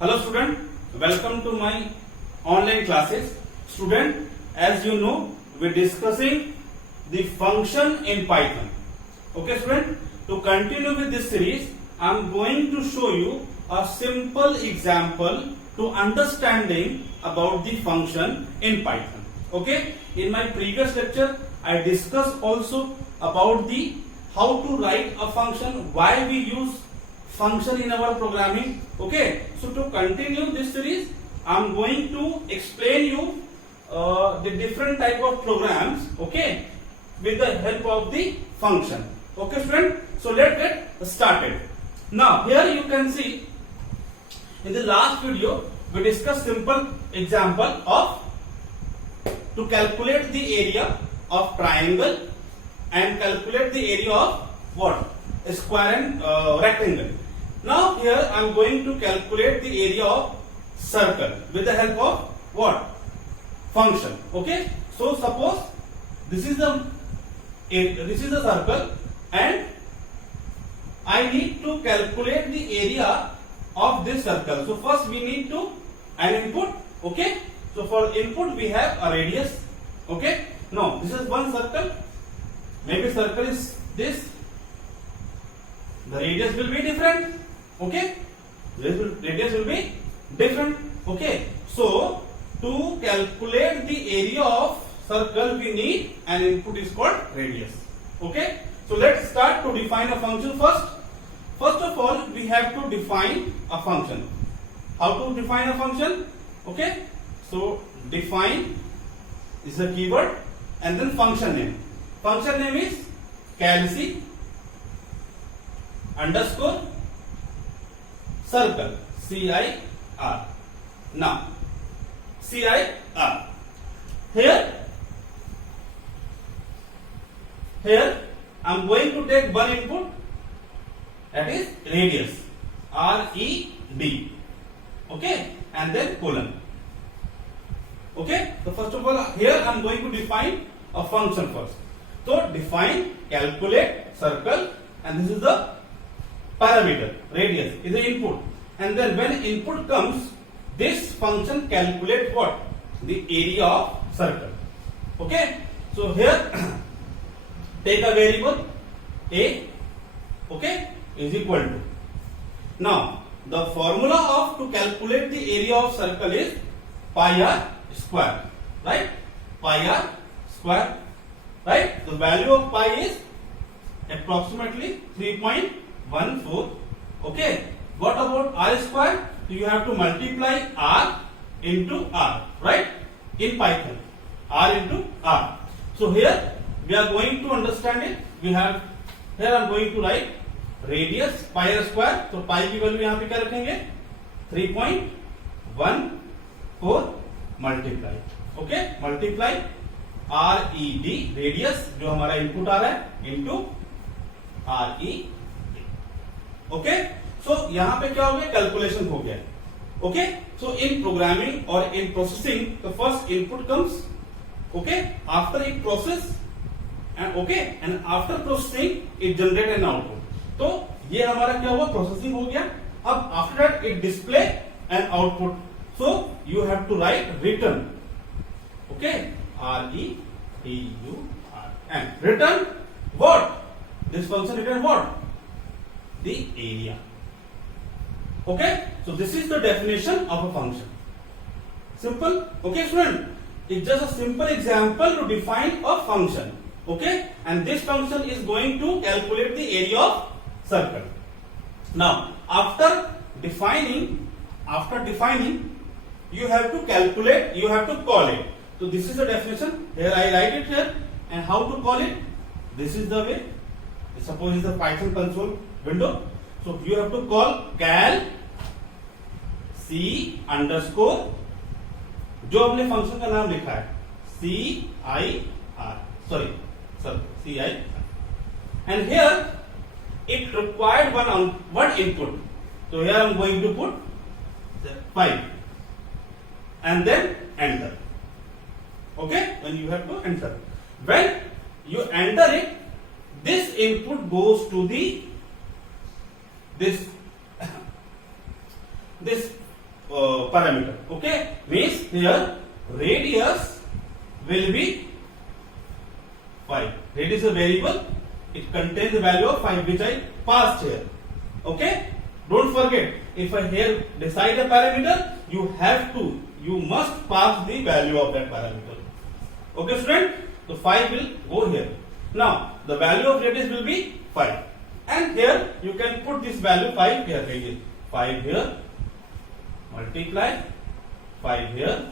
Hello student, welcome to my online classes. Student, as you know, we're discussing the function in Python. Okay student, to continue with this series, I'm going to show you a simple example to understanding about the function in Python. Okay, in my previous lecture, I discussed also about the how to write a function, why we use function in our programming. Okay, so to continue this series, I'm going to explain you the different type of programs, okay, with the help of the function. Okay friend, so let's get started. Now here you can see in the last video we discussed simple example of to calculate the area of triangle and calculate the area of what? A square and rectangle. Now here I am going to calculate the area of circle with the help of what? Function. Okay. So suppose this is a circle and I need to calculate the area of this circle. So first we need to an input. Okay. So for input we have a radius. Okay. Now this is one circle. Maybe circle is this. The radius will be different. Okay, radius will be different. Okay, so to calculate the area of circle we need an input is called radius. Okay, so let's start to define a function first. First of all, we have to define a function. How to define a function? Okay, so define is a keyword and then function name. Function name is calc underscore circle, CIR. Now CIR here I am going to take one input, that is radius, RED. Okay, and then colon. Okay, so first of all here I am going to define a function first. So define calculate circle, and this is the parameter, radius is the input, and then when input comes, this function calculate what? The area of circle. Okay, so here take a variable a, okay, is equal to. Now the formula of to calculate the area of circle is pi r square, right? Pi r square, right? The value of pi is approximately 3.14. Okay, what about r square? So you have to multiply r into r, right? In Python, r into r. So here we are going to understand it. We have here I am going to write radius pi r square. So pi की value यहाँ पे क्या रखेंगे? 3.14 multiply. Okay, multiply RED radius जो हमारा input आ रहा है into RED. Okay, सो यहां पे क्या हो गया? कैलकुलेशन हो गया. ओके, सो इन प्रोग्रामिंग और in processing the first input comes, okay, after it process and okay and after processing it generate an output. तो ये हमारा क्या हुआ? प्रोसेसिंग हो गया. अब after that it display an output. So you have to write return. Okay, RETURN return what? This function return what? The area. Okay, so this is the definition of a function. Simple. Okay student, it's just a simple example to define a function. Okay, and this function is going to calculate the area of circle. Now after defining you have to calculate, you have to call it. So this is the definition. Here I write it here, and how to call it? This is the way. Suppose it's the Python console window. So you have to call cal c underscore जो अपने function का नाम लिखा है CIR, sorry CIR, and here it required one input. So here I am going to put 5 and then enter. Okay, when you have to enter, when you enter it, this input goes to the this parameter. Okay, means here radius will be 5. Radius is a variable. It contains the value of 5 which I passed here. Okay, don't forget, if I here decide a parameter, you must pass the value of that parameter. Okay student, so 5 will go here. Now the value of radius will be 5, and here you can put this value 5 here, radius 5 here, multiply 5 here,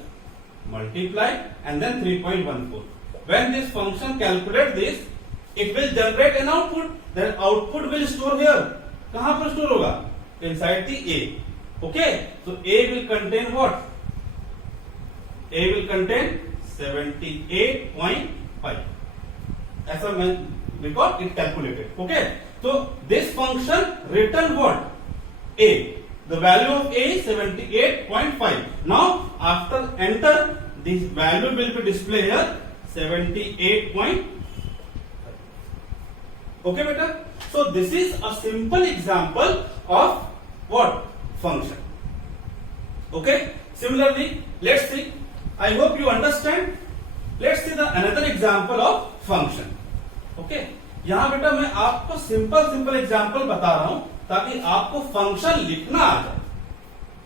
multiply, and then 3.14. When this function calculates this, it will generate an output. That output will store here. कहाँ पर store होगा? Inside the A. Okay, so A will contain what? A will contain 78.5. ऐसा मैं because it calculated. Okay, so this function return what? A. The value of A is 78.5. Now after enter, this value will be displayed here 78.5. Okay, beta. So this is a simple example of what? Function. Okay. Similarly, let's see. I hope you understand. Let's see the another example of function. Okay. यहाँ बेटा मैं आपको simple example बता रहा हूं ताकि आपको function लिखना आ जाए.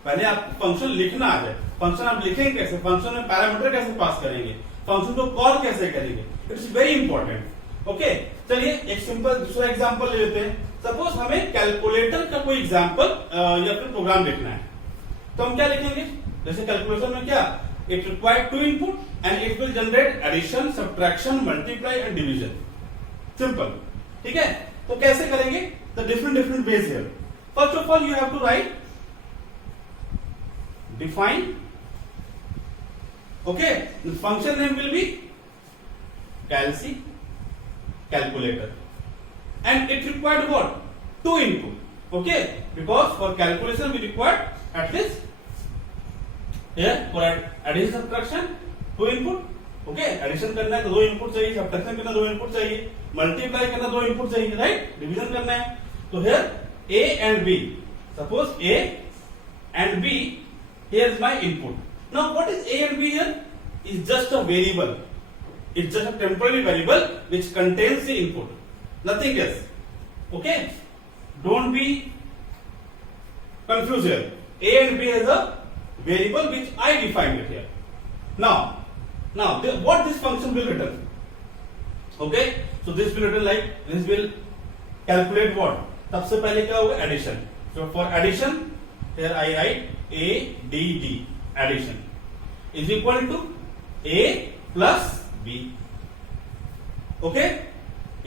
पहले आपको फंक्शन लिखना आ जाए. फंक्शन आप लिखेंगे कैसे? फंक्शन में पैरामीटर कैसे पास करेंगे? फंक्शन को कॉल कैसे करेंगे? It's very important. ओके, चलिए एक सिंपल दूसरा एग्जांपल ले लेते हैं. सपोज हमें कैलकुलेटर का कोई एग्जांपल या फिर प्रोग्राम लिखना है, तो हम क्या लिखेंगे? जैसे कैलकुलेटर में क्या, it required 2 input and it will generate addition, subtraction, multiply and division. Simple. ठीक है, तो कैसे करेंगे? The different ways here. First of all you have to write define. Okay, function name will be calci calculator, and it required what? 2 input. Okay, because for calculation we required at least here for addition subtraction 2 input. Okay, addition करना है तो 2 input चाहिए, subtraction करना 2 input चाहिए, multiply करना 2 input चाहिए, right? division करना है. तो here A and B, suppose A and B, here is my input. Now what is A and B here? Is just a variable. It's just a temporary variable which contains the input, nothing else. Okay, don't be confused here. A and B is a variable which I defined it here. Now what this function will return? Okay, so this will return like this will calculate what? सबसे पहले क्या होगा? Addition. So for addition, here I write ADD, addition is equal to A plus B. Okay,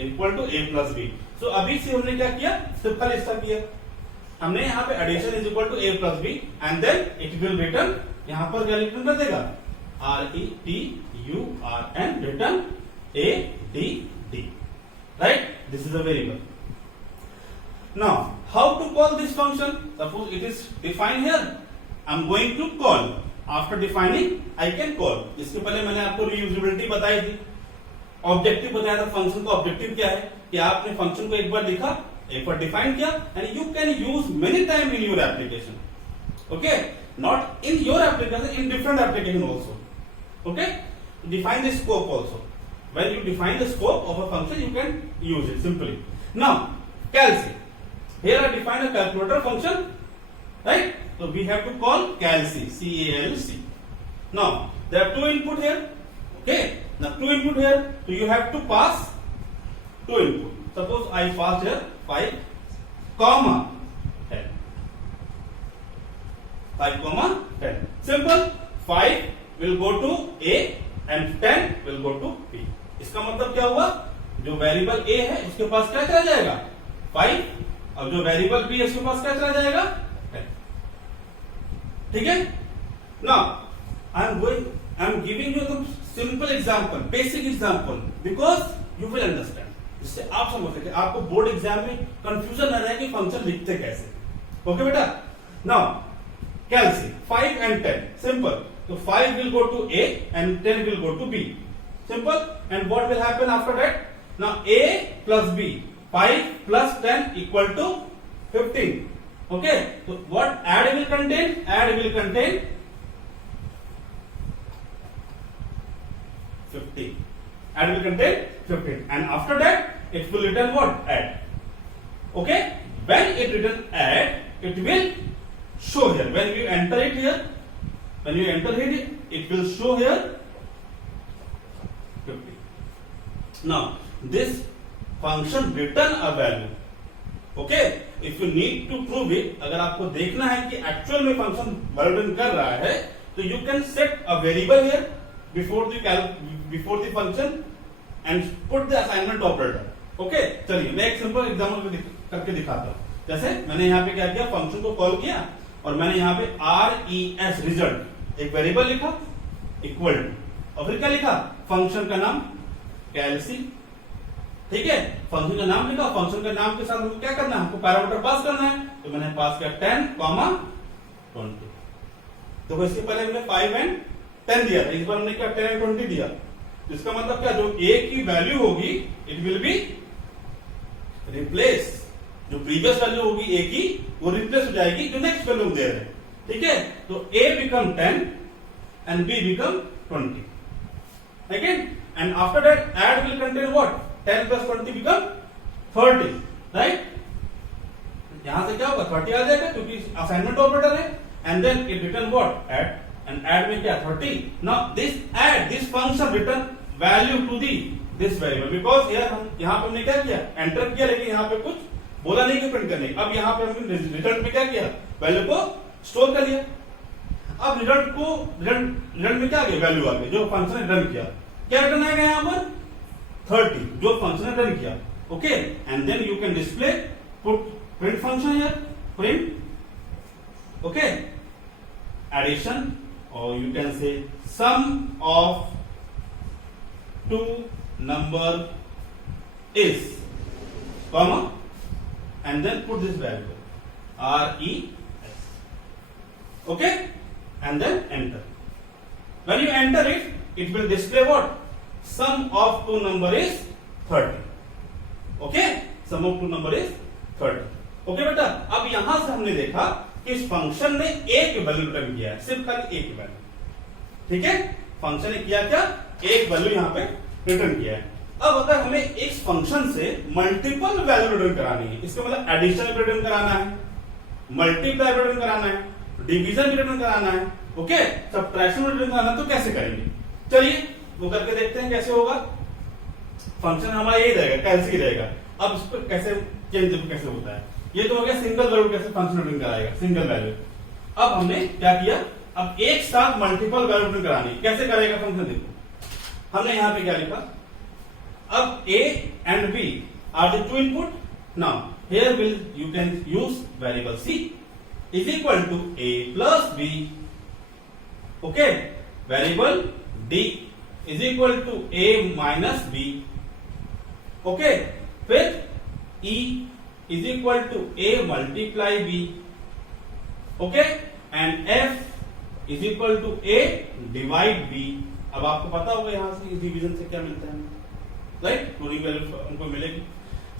equal to A plus B. So अभी से हमने क्या किया? Simple इसका किया. हमने यहाँ पे addition is equal to A plus B and then it will return. यहाँ पर क्या रिटर्न कर देगा? RETURN, return ADD. Right, this is a variable. Now how to call this function? Suppose it is defined here. I am going to call. After defining I can call. इसके पहले मैंने आपको reusability बताई थी, objective बताया था. Function का objective क्या है कि आपने फंक्शन को एक बार लिखा, एक बार डिफाइन किया, and you can use many time in your application. Okay, not in your application, in different application also. Okay, define the scope also. When you define the scope of a function, you can use it simply. Now calci, here I define a calculator function, right? So we have to call calci, CALC. Now there are 2 input here. Okay, now 2 input here, so you have to pass 2 input. Suppose I pass here 5 comma 10. 5 comma 10. Simple. 5 will go to A and 10 will go to B. इसका मतलब क्या हुआ? जो variable A है उसके पास क्या चला जाएगा? 5. और जो वेरिएबल B है उसके पास क्या चला जाएगा? 10. ठीक है? Now I am giving you the simple example, basic example, because you will understand. जिससे आप समझ सके, आपको बोर्ड एग्जाम में कंफ्यूजन न रहे कि फंक्शन लिखते कैसे. ओके बेटा? Now calci 5 and 10, simple. So 5 will go to A and 10 will go to B. Simple. And what will happen after that? Now A plus B, 5 plus 10 equal to 15. Okay, so what add will contain? Add will contain 15. Add will contain 15, and after that it will return what? Add. Okay, when it return add, it will show here. When you enter it here, when you enter it, it will show here 50. Now this function return a value. Okay, if you need to prove it, अगर आपको देखना है कि actual में function return कर रहा है, तो you can set a variable here before the function and put the assignment operator. Okay, चलिए मैं एक सिंपल एग्जांपल करके दिखाता हूँ. जैसे मैंने यहाँ पे क्या किया, फंक्शन को कॉल किया और मैंने यहाँ पे res रिजल्ट एक वेरिएबल लिखा इक्वल टू, और फिर क्या लिखा, फंक्शन का नाम कैलसी. ठीक है, फंक्शन का नाम लिखा, फंक्शन के नाम के साथ हमको क्या करना है, हमको पैरामीटर पास करना है. तो मैंने पास किया 10, 20. तो इसके पहले हमने 5 and 10 दिया था, इस बार हमने क्या 10 and 20 दिया. तो इसका मतलब क्या, जो a की वैल्यू होगी इट विल बी रिप्लेस. जो प्रीवियस वैल्यू होगी a की, वो रिप्लेस हो जाएगी जो नेक्स्ट वैल्यू हम दे रहे हैं. ठीक है, तो a become 10 and b become 20. Again, and after that add will contain what? 10 plus 20 become 30, right? यहां से क्या होगा, 30 आ जाएगा क्योंकि असाइनमेंट ऑपरेटर है. And then it return what, add. And add में क्या, 30. Now this add, this function return value to the this variable, because here हम यहां पे हमने क्या किया, एंटर किया, लेकिन यहां पे कुछ बोला नहीं कि प्रिंट करने. अब यहां पे हमने रिजल्ट में क्या किया, वैल्यू को स्टोर कर लिया. अब रिजल्ट में क्या आ गया, वैल्यू आ गई जो फंक्शन ने रिटर्न किया. क्या रिटर्न आएगा यहां पर, 30, जो फंक्शन ने रिटर्न किया. Okay, and then you can display, put print function here, print, okay, addition, और you can say sum of 2 number is, comma, and then put this value RES. Okay, and then enter. When you enter it, it will display what? Sum of 2 number is 30. Okay? Sum of 2 number is 30. Okay बेटा, अब यहां से हमने देखा कि इस function ने एक वैल्यू रिटर्न किया है, सिर्फ खाली एक वैल्यू. ठीक है, फंक्शन ने किया क्या, एक वैल्यू यहां पे रिटर्न किया है. अब अगर हमें इस फंक्शन से मल्टीपल वैल्यू रिटर्न करानी है, इसका मतलब एडिशन रिटर्न कराना है, मल्टीप्लाई रिटर्न कराना है, डिवीजन रिटर्न कराना है, ओके, सब्ट्रैक्शन रिटर्न कराना, तो कैसे करेंगे, चलिए वो करके देखते हैं कैसे होगा. फंक्शन हमारा यही रहेगा, कैलसी रहेगा. अब इस पर कैसे चेंज कैसे होता है, ये तो हो गया सिंगल वैल्यू कैसे फंक्शन रिटर्न कराएगा, सिंगल वैल्यू. अब हमने क्या किया, अब एक साथ मल्टीपल वैल्यू रिटर्न करानी, कैसे करेगा फंक्शन, देखो हमने यहां पे क्या लिखा, अब a and b are the two input. Now here you can use variable c is equal to a plus b. Okay, variable d is equal to a minus b. Okay, फिर e is equal to a multiply b. Okay, and f is equal to a divide b. अब आपको पता होगा यहां से इस division से क्या मिलता है, राइट, टूरिंग वैल्यू हमको मिलेगी.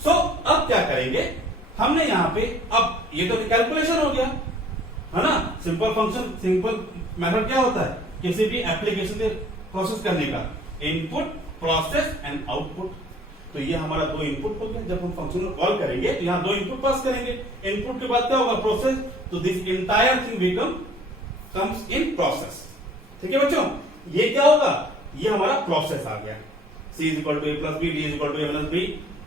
सो अब क्या करेंगे, हमने यहां पे, अब ये तो कैलकुलेशन हो गया है ना. सिंपल फंक्शन, सिंपल मेथड क्या होता है किसी भी एप्लीकेशन के प्रोसेस करने का, इनपुट, प्रोसेस एंड आउटपुट. तो ये हमारा 2 इनपुट हो गया. जब हम फंक्शन को कॉल करेंगे तो यहां 2 इनपुट पास करेंगे. इनपुट के बाद क्या होगा, प्रोसेस. तो this entire thing become comes in process. ठीक है बच्चों, ये क्या होगा, ये हमारा प्रोसेस आ गया. C is equal to a plus b, d is equal to a minus b,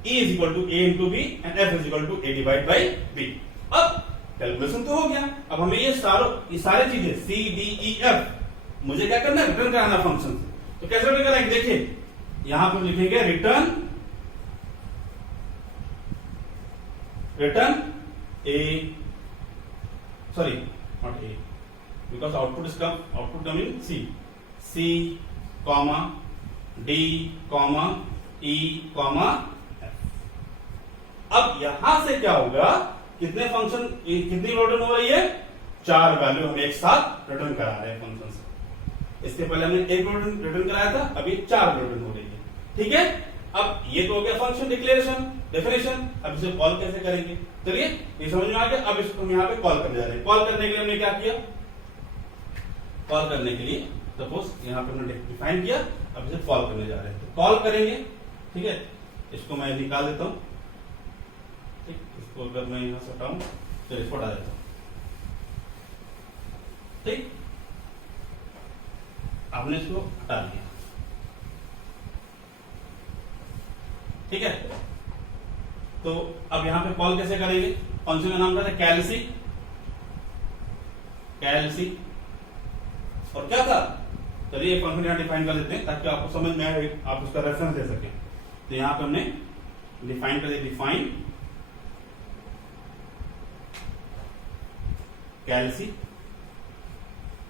E is equal to a into b, and f is equal to a divided by b. अब calculation तो हो गया. अब हमें ये सारे चीजें C, D, E, F मुझे क्या करना है, रिटर्न कराना फंक्शन से. तो कैसे रिटर्न कराएंगे, देखिए यहां पर लिखेंगे return a, sorry not a, because output coming C, comma D, comma E, comma F. अब यहां से क्या होगा, कितने फंक्शन, कितनी रिटर्न हो रही है, 4 वैल्यू हम एक साथ रिटर्न करा रहे हैं फंक्शन से. इसके पहले हमने एक रिटर्न कराया था, अभी 4 रिटर्न हो रही है. ठीक है, अब ये तो हो गया फंक्शन डिक्लेरेशन डेफिनेशन। अब इसे कॉल कैसे करेंगे, चलिए ये समझ में आ गया। अब इसको हम यहाँ पे कॉल करने जा रहे हैं। कॉल करने के लिए हमने क्या किया, कॉल करने के लिए सपोज यहाँ पे हमने डिफाइन किया, अब इसे कॉल करने जा रहे हैं, तो कॉल करेंगे। ठीक है, इसको मैं निकाल देता हूँ। ठीक, इसको अगर मैं यहाँ से हटाऊं, चलिए इसको हटा देता हूँ। ठीक, आपने इसको हटा दिया। ठीक है, तो अब यहां पे कॉल कैसे करेंगे, फंक्शन का नाम क्या था, कैलसी। कैलसी और क्या था, चलिए फंक्शन यहां डिफाइन कर देते हैं ताकि आपको समझ में आए, आप उसका रेफरेंस दे सकें। तो यहां पे हमने डिफाइन कर दिया, डिफाइन कैलसी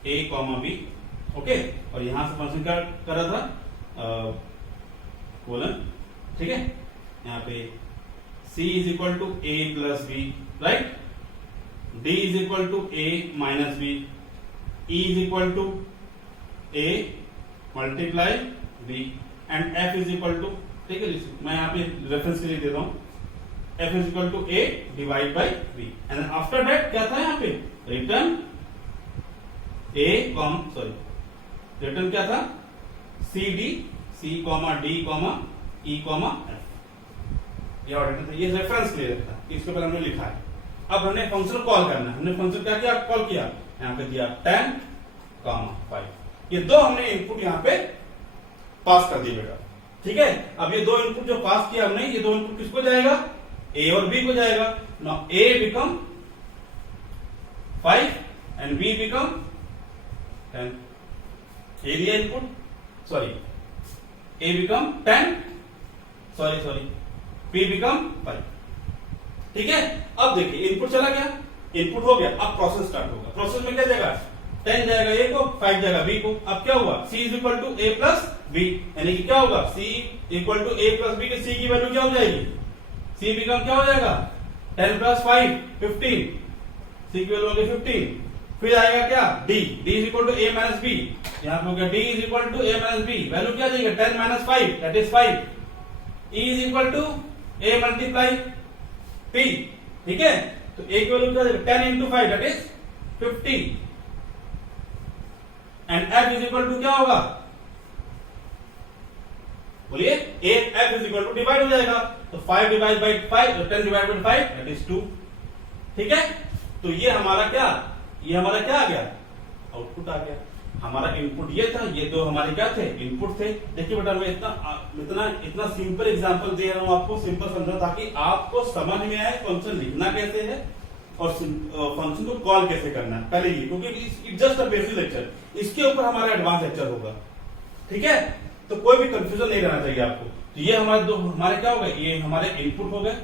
ए कॉमा बी। ओके, और यहां से फंक्शन क्या कर रहा था, कोलन। ठीक है, यहाँ पे c is equal to A plus B, right, d is equal to A minus B, e is equal to a multiply b and f is equal to, ठीक है, मैं यहाँ पे रेफरेंस के लिए दे रहा हूं, f is equal to a divide by b and after that क्या था यहाँ पे, रिटर्न रिटर्न क्या था, c d, c comma d comma e comma f. ये ऑर्डर था, ये रेफरेंस के लिए था, इसके ऊपर हमने लिखा है। अब हमने फंक्शन कॉल करना है, हमने फंक्शन क्या किया, कॉल किया, यहाँ पे दिया 10 कॉमा 5, ये दो हमने इनपुट यहाँ पे पास कर दिए बेटा। ठीक है, अब ये दो इनपुट जो पास किया हमने, ये दो इनपुट किसको जाएगा, ए और बी को जाएगा। Now A become 5 and be become 10। ए दिया input, sorry A become 10, sorry be become 5। ठीक है, अब देखिए इनपुट चला गया, इनपुट हो गया, अब प्रोसेस स्टार्ट होगा। प्रोसेस में क्या जाएगा, 10 जाएगा ए को, 5 जाएगा बी को। अब क्या हुआ, c is equal to A plus B, यानी कि क्या होगा, c equal to A plus B के c की वैल्यू क्या हो जाएगी, c बिकम क्या हो जाएगा, 10 प्लस 5 15, c की वैल्यू हो गई 15। फिर आएगा क्या, d is equal to A minus B, यहाँ पे हो गया d is equal to A minus B, value क्या जाएगी 10 minus 5 that is 5, e is equal to a multiply p। ठीक है, तो a की वैल्यू क्या जाएगी 10 into 5 that is 50 and f is equal to क्या होगा, बोलिए, f is equal to divide हो जाएगा, तो 5 divide by 5, 10 divide by 5 that is 2। ठीक है, तो ये हमारा क्या आ गया, आउटपुट आ गया। हमारा इनपुट ये था, ये दो हमारे क्या थे, इनपुट थे। देखिए बेटा, मैं इतना सिंपल एग्जांपल दे रहा हूं आपको, सिंपल समझो ताकि आपको समझ में आए फंक्शन लिखना कैसे है और फंक्शन को कॉल कैसे करना है। पहले ये, क्योंकि it's just a basic lecture, इसके ऊपर हमारा एडवांस लेक्चर होगा। ठीक है, तो कोई भी कंफ्यूजन नहीं रहना चाहिए आपको। तो ये हमारे क्या हो गए, ये हमारे इनपुट हो गए।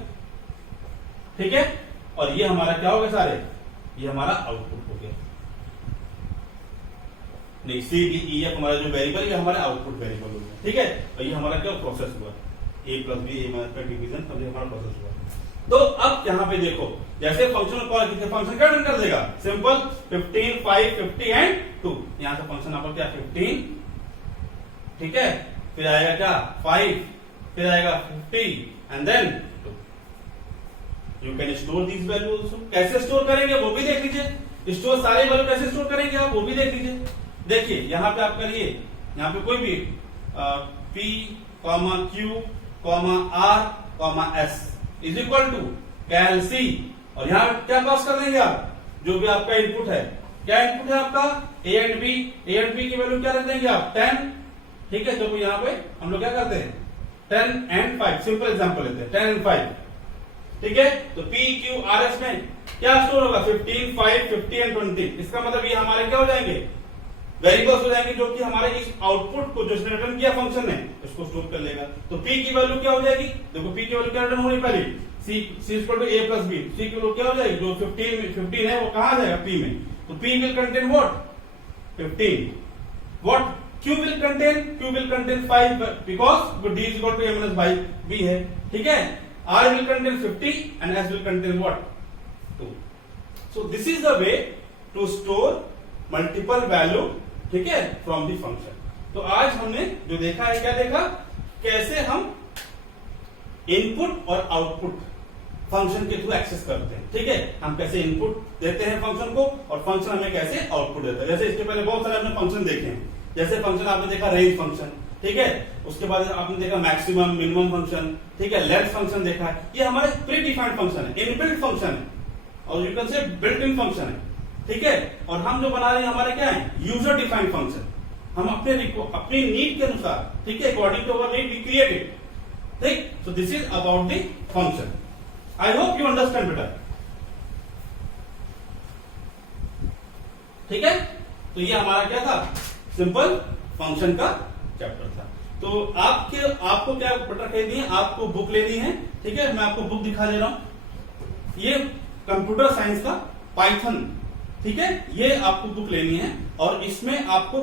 ठीक है, और ये हमारा क्या हो गया सारे, ये हमारा आउटपुट हो गया। नहीं, सी डी ई एफ हमारा जो वेरिएबल, ये हमारा आउटपुट वेरिएबल हो गया। ठीक है, और ये हमारा क्या प्रोसेस हुआ, ए प्लस बी, ए माइनस का डिवीजन, सब ये हमारा प्रोसेस हुआ। तो अब यहाँ पे देखो, जैसे फंक्शन कॉल कीजिए, फंक्शन क्या रिटर्न कर देगा, सिंपल 15 5 50 एंड 2। यहाँ से फंक्शन आपका क्या 15, ठीक है, फिर आएगा क्या 5, फिर आएगा 50 and then 2। You can store this value also. कैसे स्टोर करेंगे वो भी देख लीजिए, स्टोर सारे वैल्यू कैसे स्टोर करेंगे आप वो भी देख लीजिए। देखिए यहाँ पे आप करिए, यहाँ पे कोई भी P, Q, R, S is equal to कैल C, और यहाँ क्या पास कर देंगे आप, जो भी आपका इनपुट है, क्या इनपुट है आपका A एंड B की वैल्यू क्या रख देंगे आप 10। ठीक है, तो यहाँ पे हम लोग क्या करते हैं 10 एंड 5, सिंपल एग्जांपल लेते हैं 10 एंड 5। ठीक है, तो P, Q, R, S में क्या स्टोर होगा 15 5 50 एंड 20। इसका मतलब ये हमारे क्या हो जाएंगे, वेरिएबल्स हो जाएंगे, जो कि हमारे इस आउटपुट को जो इसने रिटर्न किया फंक्शन ने, इसको स्टोर कर लेगा। तो P की वैल्यू क्या हो जाएगी, देखो P की वैल्यू क्या रिटर्न होनी पहले, C equal to A plus B, C की वैल्यू क्या हो जाएगी, जो 15 है वो कहां जाएगा P में, तो P will contain what 15, what Q will contain 5 because D is equal to A minus B है। ठीक है, R will contain 50 and S will contain what 2। So this is the way to store multiple value, ठीक है, from the function. तो आज हमने जो देखा है, क्या देखा, कैसे हम इनपुट और आउटपुट फंक्शन के थ्रू एक्सेस करते हैं। ठीक है, हम कैसे इनपुट देते हैं फंक्शन को और फंक्शन हमें कैसे आउटपुट देता है। जैसे इसके पहले बहुत सारे हमने फंक्शन देखे हैं, जैसे फंक्शन आपने देखा रेंज फंक्शन, ठीक है, उसके बाद आपने देखा मैक्सिमम मिनिमम फंक्शन, ठीक है, लेंथ फंक्शन देखा है। ये हमारे प्री डिफाइंड फंक्शन है, इनबिल्ट फंक्शन है और यू कैन से बिल्ट इन फंक्शन है। ठीक है, और हम जो बना रहे हैं हमारे क्या है, यूजर डिफाइंड फंक्शन। हम अपनी नीड के अनुसार, ठीक है, according to our need we create it. ठीक, so this is about the function. I hope you understand बेटा। ठीक है, तो ये हमारा क्या था, सिंपल फंक्शन का चैप्टर था। तो आपको क्या बेटा कहनी है, आपको बुक लेनी है। ठीक है, मैं आपको बुक दिखा दे रहा हूं, ये कंप्यूटर साइंस का पाइथन। ठीक है, ये आपको बुक लेनी है और इसमें आपको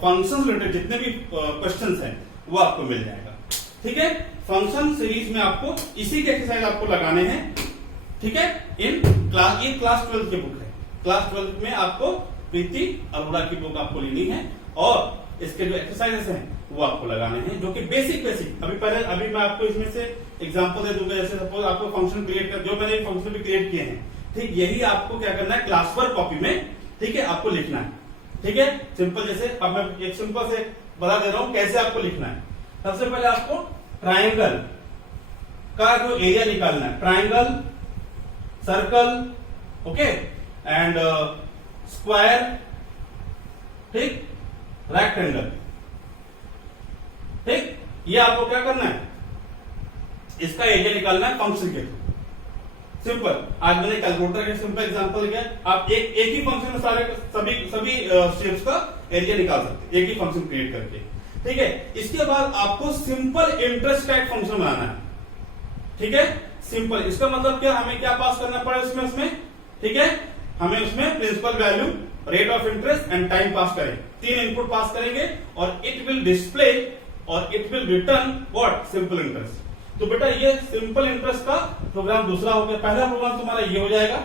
फंक्शन रिलेटेड जितने भी क्वेश्चंस हैं वो आपको मिल जाएगा। ठीक है, फंक्शन सीरीज में आपको इसी के एक्सरसाइज आपको लगाने हैं। ठीक है, इन क्लास, ये क्लास 12 की बुक है। क्लास 12 में आपको प्रीति अरोड़ा की बुक आपको लेनी है और इसके जो एक्सरसाइजेस हैं वो आपको लगाने हैं, जो कि बेसिक अभी मैं आपको इसमें से एग्जांपल दे दूंगा। जैसे सपोज आपको फंक्शन क्रिएट कर, जो मैंने फंक्शन भी क्रिएट किए हैं, ठीक, यही आपको क्या करना है, क्लास वर्क कॉपी में, ठीक है, आपको लिखना है। ठीक है, सिंपल, जैसे अब मैं एक सिंपल से बता दे रहा हूं कैसे आपको लिखना है। सबसे पहले आपको ट्राइंगल का जो एरिया निकालना है, triangle, circle, okay, and square, ठीक, रेक्टेंगल। ठीक, ये आपको क्या करना है, इसका एरिया निकालना है फंक्शन के थ्रू। सिंपल, आज मैंने कैलकुलेटर के सिंपल एग्जांपल दिया। आप एक ही फंक्शन में सभी शेप्स का एरिया निकाल सकते हैं, एक ही फंक्शन क्रिएट करके। ठीक है, इसके बाद आपको सिंपल इंटरेस्ट का एक फंक्शन बनाना है। ठीक है, सिंपल, इसका मतलब क्या, हमें क्या पास करना पड़े उसमें, ठीक है, हमें उसमें principal value, rate of interest and time pass करें। 3 इनपुट पास करेंगे और इट विल डिस्प्ले और it will return what, simple interest. तो बेटा ये सिंपल इंटरेस्ट का प्रोग्राम दूसरा हो गया। पहला प्रोग्राम तुम्हारा ये हो जाएगा,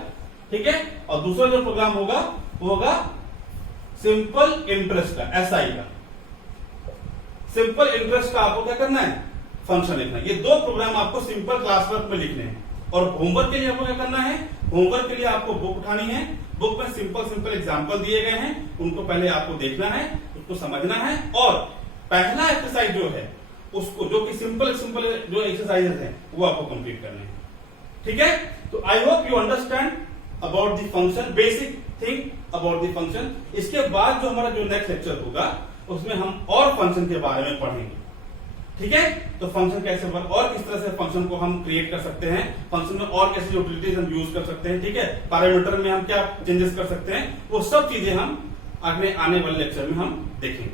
ठीक है, और दूसरा जो प्रोग्राम होगा वो होगा सिंपल इंटरेस्ट का, एसआई का। सिंपल इंटरेस्ट का आपको क्या करना है, फंक्शन लिखना है। ये 2 प्रोग्राम आपको सिंपल क्लास वर्क में लिखने हैं। और होमवर्क के लिए आपको क्या करना है, होमवर्क के लिए आपको बुक उठानी है। बुक में सिंपल एग्जाम्पल दिए गए हैं, उनको पहले आपको देखना है, उसको समझना है और पहला एक्सरसाइज जो है उसको, जो कि सिंपल जो एक्सरसाइजेस हैं वो आपको कंप्लीट करने हैं। ठीक है, तो आई hope you understand about the function, basic thing about the function. इसके बाद जो हमारा जो नेक्स्ट लेक्चर होगा उसमें हम और फंक्शन के बारे में पढ़ेंगे। ठीक है, तो फंक्शन कैसे वर्क और किस तरह से फंक्शन को हम क्रिएट कर सकते हैं, फंक्शन में और कैसे यूटिलिटीज हम यूज कर सकते हैं। ठीक है, पैरामीटर में हम क्या चेंजेस कर सकते हैं, वो सब चीजें हम आने वाले लेक्चर में हम देखेंगे।